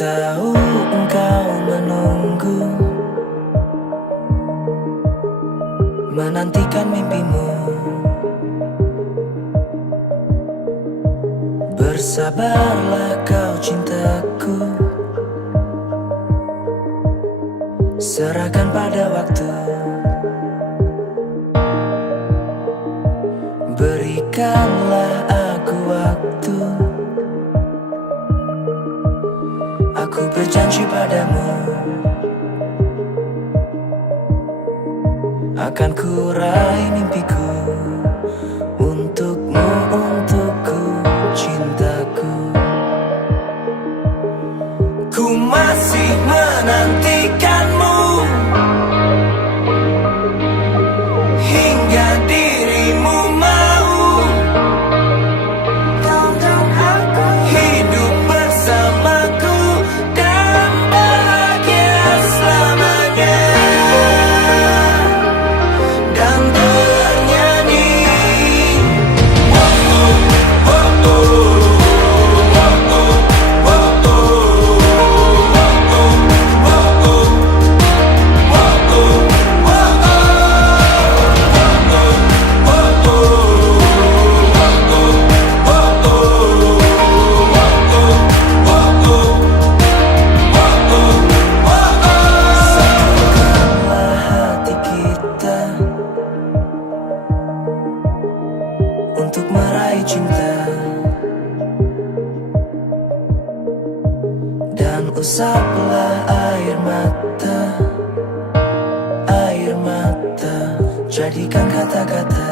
tahu engkau menunggu, menantikan mimpimu. Bersabarlah kau cintaku, serahkan pada waktu. Berikanlah aku waktu, aku berjanji padamu, akan kurai mimpiku. Untukmu, untukku, cintaku. Ku masih menantikanmu hingga dirimu mau hidup bersamaku dan bahagia selamanya, dan bernyanyi. Untuk meraih cinta, dan usaplah air mata, jadikan kata-kata